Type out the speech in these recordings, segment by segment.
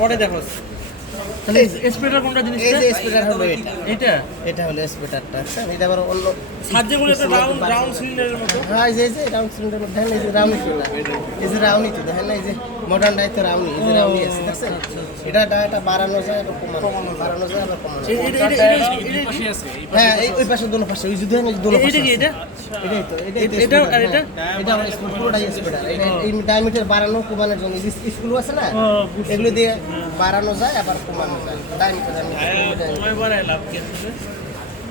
পরে দেখো তাহলে স্প্রেটার কোনটা জিনিস এই যে স্প্রেটার হলো এটা এটা হলো স্প্রেটারটা এটা আবার অন্য সাজেগুলো একটা রাউন্ড সিলিন্ডারের মতো হ্যাঁ এই যে রাউন্ড সিলিন্ডার মধ্যে এই যে রাউন্ড সিলিন্ডার এই যে রাউন্ড তো দেখেন না এই যে মডার্ন ডাইতে রাউন্ড এই যে রাউন্ড আছে দেখছেন এটা ডাটা বাড়ানো যায় আর কমানো বাড়ানো যায় আবার কমানো যায় হ্যাঁ এই ওই পাশে দুটো পাশে ওই যদি দুটো পাশে এটা এটা আর এটা এটা আমার পুরোটাই স্প্রেটার এই ডায়ামিটার বাড়ানো কমানোর জন্য যে স্ক্রু আছে না এগুলো দিয়ে বাড়ানো যায় আবার কমানো যায় ডায়ামিটার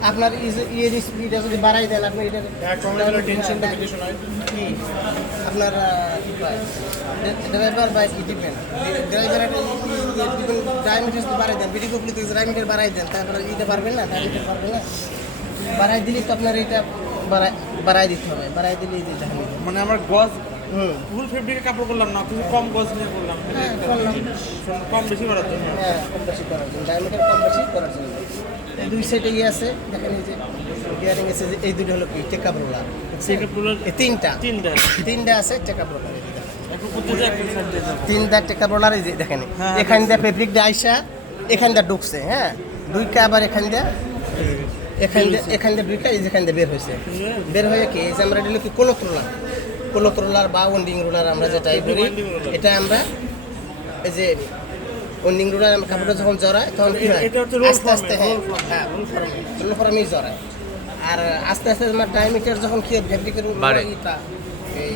আপনার ইয়ের স্পিডটা যদি বাড়াই দেন আপনি এটা টেনশনটা বেশি নয় আপনার ড্রাইভার বাই ডিপেন্ড ড্রাইভারের ডায়ামিটার যদি বাড়াই দেন বিডি কপলি থেকে ডায়ামিটার বাড়াই দেন তারপরে এটা পারবেন না ডায়ামিটার পারবেন না বাড়াই দিলে তো আপনার এটা বাড়াই দিতে হবে বাড়াই দিলেই যেটা হবে মানে আমার গজ ফুল ফেব্রিকের কাপড় করলাম না তুমি কম গজ নিয়ে করলাম কম বেশি করার জন্য হ্যাঁ কম বেশি করার জন্য ডায়ামিটার কম বেশি করার জন্য এই দুই সাইডে ইয়ে আছে দেখেন এই যে গিয়ারিং আছে যে এই দুটো হলো কি টেকআপ রোলার এই তিনটা আছে টেকআপ রোলার তিনটা টেকআপ রোলার এই যে দেখেন এখান দিয়ে ফেব্রিক দিয়ে আইসা এখান দিয়ে ঢুকছে হ্যাঁ দুইটা আবার এখান দিয়ে ঢুকে যেখান দিয়ে বের হয়েছে বের হয়ে কি এই যে আমরা এটা কি কোলত রোলার বা ওয়েন্ডিং রোলার আমরা যেটা করি এটা আমরা এই যে ওয়েন্ডিং রোলার আমরা কাপড়টা যখন জড়ায় তখন কি হয় আস্তে আস্তে হ্যাঁ রোল ফর্মেই জড়ায় আর আস্তে আস্তে আমার ডায়ামিটার যখন কি ফেব্রিকের এই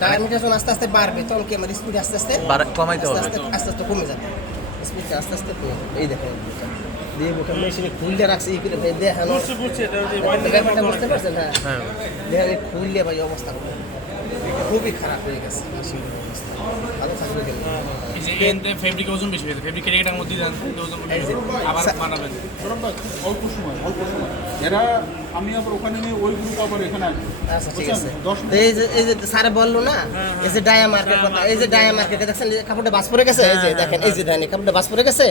ডায়ামিটার যখন আস্তে আস্তে বাড়বে তখন কি আমার স্পিড আস্তে আস্তে কমাইতে হবে আস্তে আস্তে কমে যাবে স্পিডটা আস্তে আস্তে কমে এই দেখেন দিয়ে বোকা মেশিনে খুললে রাখছে এই করে দেখানো ব্যাপারটা বুঝতে পারছেন হ্যাঁ দেখেন খুললে ভাই অবস্থা খুবই খারাপ হয়ে গেছে ভালো থাকবে কেন ফেব্রিক ওজন বেশি হয়েছে ফেব্রিক এটার মধ্যে আবার বানাবেন অল্প সময় এরা আমি আবার ওখানে নিয়ে ওই গ্রুপ আবার এখানে আসবো আচ্ছা ঠিক আছে এই যে স্যারে বললো না এই যে ডায়া মার্কের কথা এই যে ডায়া মার্কেটে দেখছেন কাপড়টা বাস পড়ে গেছে এই যে দেখেন এই যে দেখেন কাপড়টা বাস পড়ে গেছে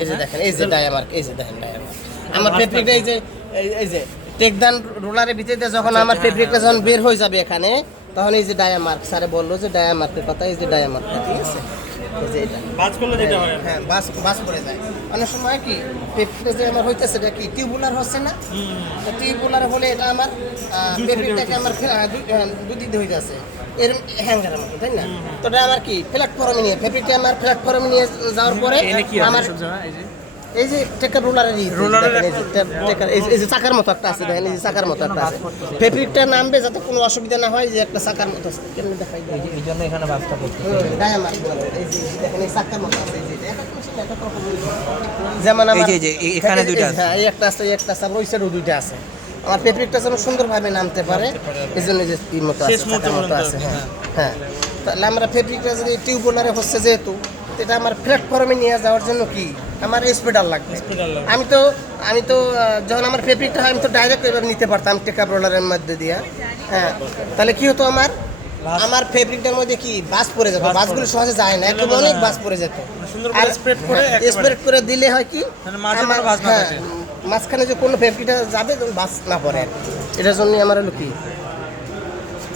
এই যে দেখেন এই যে ডায়া মার্ক এই যে দেখেন ডায়া মার্ক আমার ফেব্রিকটা এই যে টেকদান রোলারের ভিতরে যখন আমার ফেব্রিকটা যখন বের হয়ে যাবে এখানে তখন এই যে ডায়া মার্ক স্যারে বললো যে ডায়া মার্কের কথা এই যে ডায়া মার্ক ঠিক আছে এই যে এটা বাজ করলে যেটা হয় হ্যাঁ বাস পড়ে যায় অনেক সময় কি পেপারে যে আমার হইতেছে এটা কি টিউবুলার হচ্ছে না টিউবুলার হলে এটা আমার পেপারটাকে আমার দুই দিক হয়ে যাচ্ছে এর হ্যাঙ্গারের মতো তাই না তো এটা আমার কি প্ল্যাটফর্মে নিয়ে ফেব্রিকটা আমার প্ল্যাটফর্মে নিয়ে যাওয়ার পরে আমার এই যে টেকার এই যে চাকার মতো একটা আছে দেখেন এই যে চাকার মতো একটা আছে ফেব্রিকটা নামবে যাতে কোনো অসুবিধা না হয় যে একটা চাকার মতো আছে কেমনে দেখাই এই জন্য এখানে বাসটা করতে ডায়ামার্ক এই যে দেখেন এই চাকার মতো আছে এই যে যেমন আমার এই যে এখানে দুইটা আছে হ্যাঁ এই একটা আছে এই একটা আছে ওই সাইডেও দুইটা আছে আমার ফেব্রিকটা যেন সুন্দরভাবে নামতে পারে এই জন্য যে এই মতো আছে চাকার মতো আছে হ্যাঁ তাহলে আমরা ফেব্রিকটা যদি টিউবুলারে হচ্ছে যেহেতু এটা আমার প্ল্যাটফর্মে নিয়ে যাওয়ার জন্য কি আমার স্পিডার লাগবে আমি তো যখন আমার ফেব্রিকটা হয় আমি তো ডাইরেক্ট এভাবে নিতে পারতাম টেকআপ রোলারের মধ্যে দিয়ে হ্যাঁ তাহলে কি হতো আমার ফেব্রিকটার মধ্যে কি বাস পড়ে যেত বাসগুলো সহজে যায় না একদম অনেক বাস পড়ে যেত আর স্প্রেড করে দিলে হয় কি মাঝখানে যে কোনো ফেব্রিকটা যাবে বাস না পড়ে এটার জন্য আমার হলো কি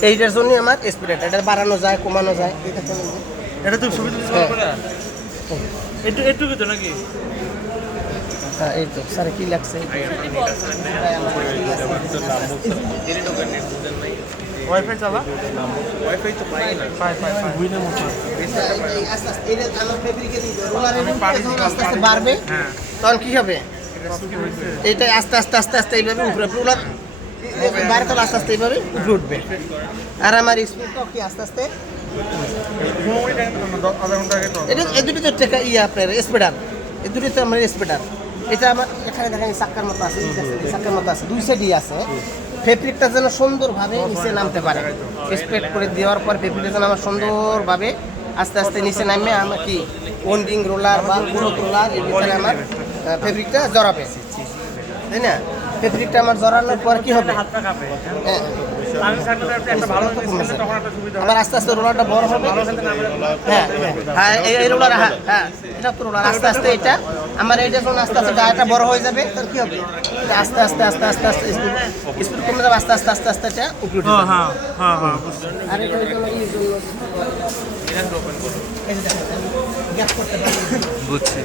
এইটার জন্য আমার স্প্রেড এটা বাড়ানো যায় কমানো যায় এটা তো সুবিধা একটু তো নাকি হ্যাঁ এই তো স্যার কি লাগছে ওয়াইফাই চালা ওয়াইফাই তো পাই না পাই বুই না মত আস্তে আস্তে এটা আমার ফেব্রিকের রোলারের আস্তে আস্তে বাড়বে তখন কি হবে এটা আস্তে আস্তে এইভাবে উপরে রোলার বাইরে তো আস্তে আস্তে এইভাবে উপরে উঠবে আর আমার স্পিডটাও কি আস্তে আস্তে এটা এই দুটো তো টেকা আপনার স্পিডার এই দুটো তো আমার স্পিডার এটা আমার এখানে দেখেন চাক্কার মতো আছে চাক্কার মতো আছে দুই সাইডই আছে ফেব্রিকটা যেন সুন্দরভাবে নিচে নামতে পারে স্প্রেড করে দেওয়ার পর ফেব্রিকটা যেন আমার সুন্দরভাবে আস্তে আস্তে নিচে নামে আমার কি ওয়েন্ডিং রোলার বা কোলত রোলার এর ভিতরে আমার ফেব্রিকটা জড়াবে তাই না ফেব্রিকটা আমার জড়ানোর পর কি হবে আবার আস্তে আস্তে রোলারটা বড় হবে হ্যাঁ এই রোলার হ্যাঁ এটা তো রোলার আস্তে আস্তে এটা আমার এইটা যখন আস্তে আস্তে গায়েটা বড় হয়ে যাবে তখন কি হবে আস্তে আস্তে স্পিড কমে যাবে আস্তে আস্তে এটা উপরে উঠে যাবে আর এটা হলো এই জন্য গ্যাপ করতে পারবেন। বুঝছি।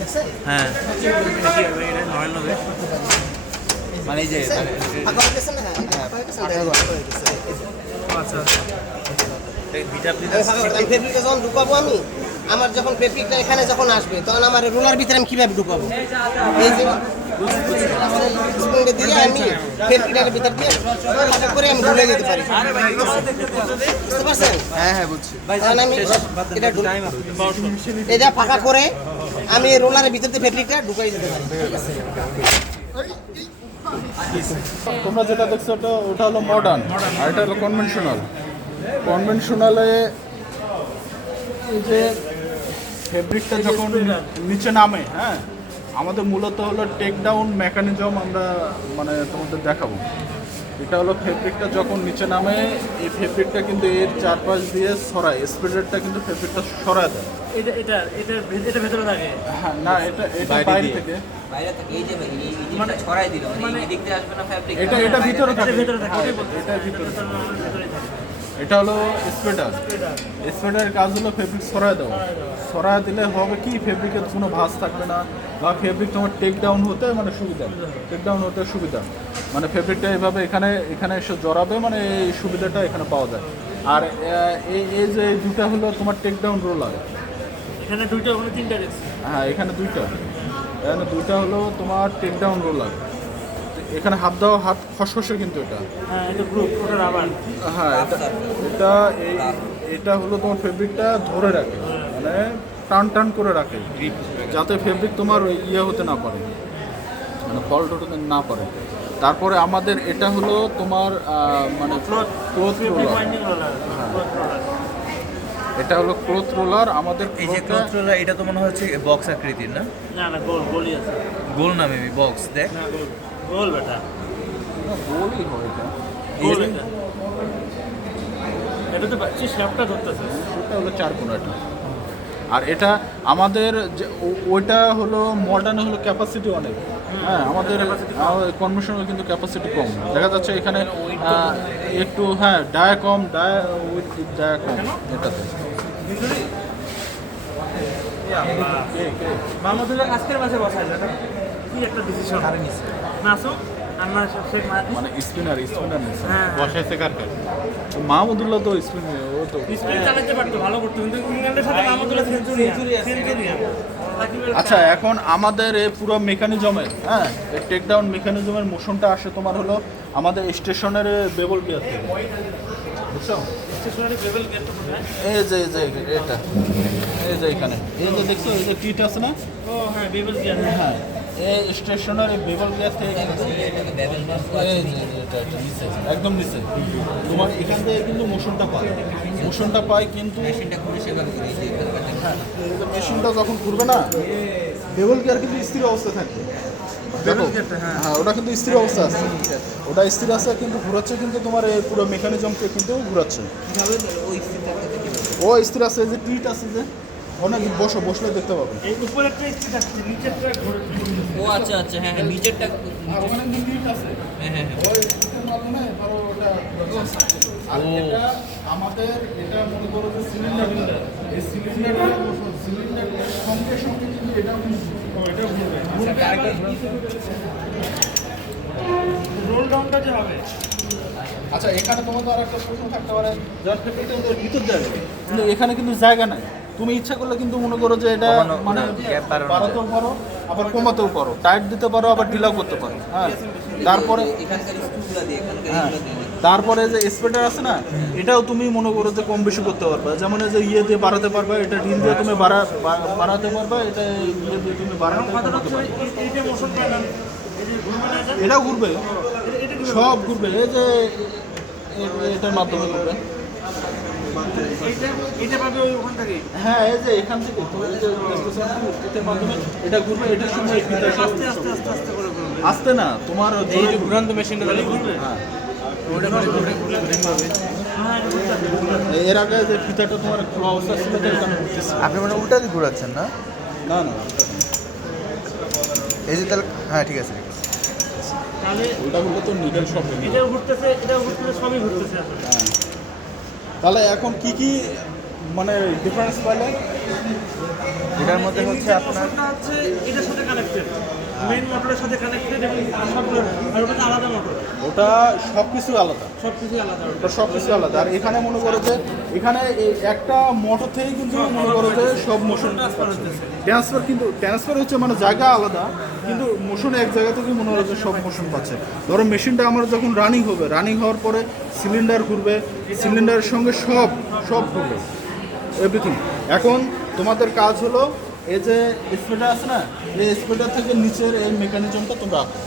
দেখছেন? হ্যাঁ মানে এই যে ফাঁকা হয়ে গেছে না? হ্যাঁ, ফাঁকা হয়ে গেছে না? ফাঁকা হয়ে গেছে। আচ্ছা আমি ফেব্রিকটা যখন ঢুকাবো আমার যখন ফেব্রিকটা এখানে যখন আসবে তখন আমার রোলার ভিতরে আমি কিভাবে ঢুকাবো? এই যে স্পুনটা দিয়ে আমি ফেব্রিকটার ভিতর দিয়ে ফাঁকা করে আমি ঢুলে যেতে পারি। বুঝতে পারছেন? হ্যাঁ বুঝছি। তখন আমি এটা ফাঁকা করে আমি রোলারের ভিতর দিয়ে ফেব্রিকটা ঢুকাই যেতে পারি। ঠিক আছে? তোমরা যেটা দেখছো ওটা হলো মডার্ন, আর এটা হলো কনভেনশনাল। কনভেনশনালে এই যে ফেব্রিকটা যখন নিচে নামে, হ্যাঁ, আমাদের মূলত হলো টেক ডাউন মেকানিজম আমরা মানে তোমাদের দেখাবো। এটা হলো ফেব্রিকটা যখন নিচে নামে, এই ফেব্রিকটা কিন্তু এর চারপাশ দিয়ে সরায়, স্প্রেডারটা কিন্তু ফেব্রিকটা সরায় দেয়। এটা ভেতরে থাকে। হ্যাঁ, না এটা বাইরে থেকে, বাইরে থেকে এই যে মানে ছড়াই দিল মানে এই দিক দিয়ে আসবে না ফ্যাব্রিক, এটা ভিতরে থাকে, ভেতরে থাকে। হ্যাঁ, এটা ভিতরে। এটা হলো স্প্রেডার। স্প্রেডারের কাজ হলো ফেব্রিক ছড়ায় দেওয়া। ছড়ায় দিলে হবে কি, ফেব্রিকের কোনো ভাঁজ থাকবে না, বা ফেব্রিক তোমার টেক ডাউন হতে মানে সুবিধা, টেক ডাউন হতে সুবিধা, মানে ফেব্রিকটা এভাবে এখানে এসে জড়াবে, মানে এই সুবিধাটা এখানে পাওয়া যায়। আর এই যে দুটা হলো তোমার টেক ডাউন রোলার। এখানে দুইটা ওখানে তিনটা গেছে। হ্যাঁ, এখানে দুইটা হলো তোমার টেক ডাউন রোলার। এখানে হাত দেওয়া, হাত খসখসে কিন্তু এটা। হ্যাঁ এটা গ্রুপ, ওটা রাবার। হ্যাঁ, এটা হলো তোমার ফেব্রিকটা ধরে রাখে, মানে টান করে রাখে, যাতে ফেব্রিক তোমার ইয়ে হতে না পারে, মানে ফল্ট হতে না পারে। তারপরে আমাদের এটা হলো তোমার মানে ক্লথ রোলার। Binding roller. এটা হলো ক্লথ রোলার আমাদের। এই যে কন্ট্রোলার, এটা তো মনে হচ্ছে বক্স আকৃতির না? না গোলই আছে। গোল না মেবি, বক্স দেখ। না গোল বেটা। গোলই হয় এটা। গোল এটা। এটা তো বাচ্চি শ্যাপটা ধরতেছে। সেটা হলো 4 কোণাটা। আর এটা আমাদের যে ওইটা হলো মডার্ন, হলো ক্যাপাসিটি অনেক। হ্যাঁ, আমাদের কনভেনশনাল কিন্তু ক্যাপাসিটি কম দেখা যাচ্ছে এখানে, একটু হ্যাঁ ডায়া কম, ডায়া কম এটাতে। মাহমুদুল্লাহ আজকের মাসে বসায় না কি একটা ডিসিশন নাসু আমরা শেখ মানে স্পিনার নিচ্ছে হ্যাঁ বসাইছে কার কাছে? মাহমুদুল্লাহ তো স্পিন, ও তো স্পিন চালাতে পারতো, ভালো করতো, কিন্তু ইংল্যান্ডের সাথে মাহমুদুল্লাহ সেঞ্চুরিয়ান। আচ্ছা, এখন আমাদের এই পুরো মেকানিজমের, হ্যাঁ, এই টেক ডাউন মেকানিজমের মোশনটা আসে তোমার হলো আমাদের স্টেশনের বেবল গিয়ার থেকে, বুঝছো? স্টেশনারি বেবেল গেটটা কোথায়? এই যে এটা, এই যে এখানে, এই যে দেখছো, এই যে কিট আছে না? ও হ্যাঁ বেবেল গিয়ার। হ্যাঁ, এই স্টেশনের বেবল গিয়ার থেকে কিন্তু এই যে এটা নিচে, একদম নিচে তোমার এখান থেকে কিন্তু মোশনটা পায় কিন্তু মেশিনটা খুলে সেভাবে করে এই যে মেশিনটা যখন ঘুরবে না, বেবল গিয়ার কিন্তু স্থির অবস্থায় থাকবে। দেখো, হ্যাঁ, ওটা কিন্তু স্থির অবস্থা আছে, ওটা স্থির আছে কিন্তু ঘুরাচ্ছে, কিন্তু তোমার এই পুরো মেকানিজমকে কিন্তু ঘুরাচ্ছে। ও স্থির আছে, এই যে টিট আছে, যে অনেক বসলে দেখতে পাবে। এই উপরে একটা স্পিড আছে, নিচেরটা ঘুরে। ও আচ্ছা হ্যাঁ নিচেরটা ওখানে কিন্তু টিট আছে, হ্যাঁ ওই টিটের মাধ্যমে ধরো ওটা ঘুরাচ্ছে। আর এটা আমাদের, এটা মনে করো যে সিলিন্ডার, এই সিলিন্ডারের সঙ্গে কিন্তু এটাও কিন্তু রোল ডাউনটা যে হবে। আচ্ছা, এখানে তোমাদের আর একটা প্রশ্ন থাকতে পারে, যার ক্ষেত্রে কিন্তু ভিতর যাবে, কিন্তু এখানে কিন্তু জায়গা নাই। তুমি ইচ্ছা করলে কিন্তু মনে করো যে এটা মানে বাড়াতেও পারো, আবার কমাতেও পারো, টাইট দিতে পারো, আবার ঢিলাও করতে পারো। হ্যাঁ, তারপরে এখানকার স্ক্রুগুলো দিয়ে হ্যাঁ, তারপরে যে স্প্রেডার আছে না, এটাও তুমি মনে করো যে কম বেশি করতে পারবে। যেমন এই যে ইয়ে দিয়ে বাড়াতে পারবে, এটা ঢিল দিয়ে তুমি বাড়াতে পারবে, এটা ইয়ে দিয়ে তুমি বাড়াতে পারবে। এইটা মোশন পাইলাম, এই যে ঘুরবে না এটা? এটাও ঘুরবে, সব ঘুরবে, এই যে এটার মাধ্যমে ঘুরবে। এইটা পাবে ওই ওখান থেকে। হ্যাঁ, এই যে এখান থেকে এই যে এটার মাধ্যমে এটা ঘুরবে, এটার সময় আস্তে করে ঘুরবে। আসতে না, তোমার এই যে ঘুরান্ত মেশিনটা তাহলে ঘুরবে। হ্যাঁ, হ্যাঁ এটা ঘুরতে হবে। এর আগে যে ফিতাটা তোমার খোলা অবস্থা ছিল, তো এখানে ঘুরতেছে। আপনি মানে উল্টা দিয়ে ঘোরাচ্ছেন না? না না, এই যে তাহলে, হ্যাঁ ঠিক আছে। তাহলে ওটা হলো তো নিডল শপ। এটাও ঘুরতেছে, সবই ঘুরতেছে আসলে। তাহলে এখন কি মানে ডিফারেন্স পাইলে এটার মধ্যে হচ্ছে আপনার মোটরটা হচ্ছে এটার সাথে কানেক্টেড, মেইন মোটরের সাথে কানেক্টেড এবং সফটওয়্যার, আর ওটা আলাদা মোটর, ওটা সব কিছু আলাদা, সব কিছুই আলাদা। ওটা সব কিছু আলাদা। আর এখানে মনে করো যে এখানে এই একটা মোটর থেকেই কিন্তু মনে করো যে সব মোশন ট্রান্সফার, কিন্তু ট্রান্সফার হচ্ছে মানে জায়গা আলাদা, কিন্তু মোশন এক জায়গা থেকে মনে করো যে সব মোশন পাচ্ছে। ধরো মেশিনটা আমার যখন রানিং হবে, রানিং হওয়ার পরে সিলিন্ডার ঘুরবে, সিলিন্ডারের সঙ্গে সব ঘুরবে, এভরিথিং। এখন তোমাদের কাজ হলো এই যে স্প্রেডার আছে না, এই স্প্রেডার থেকে নিচের এই মেকানিজমটা তোমরা আঁকো।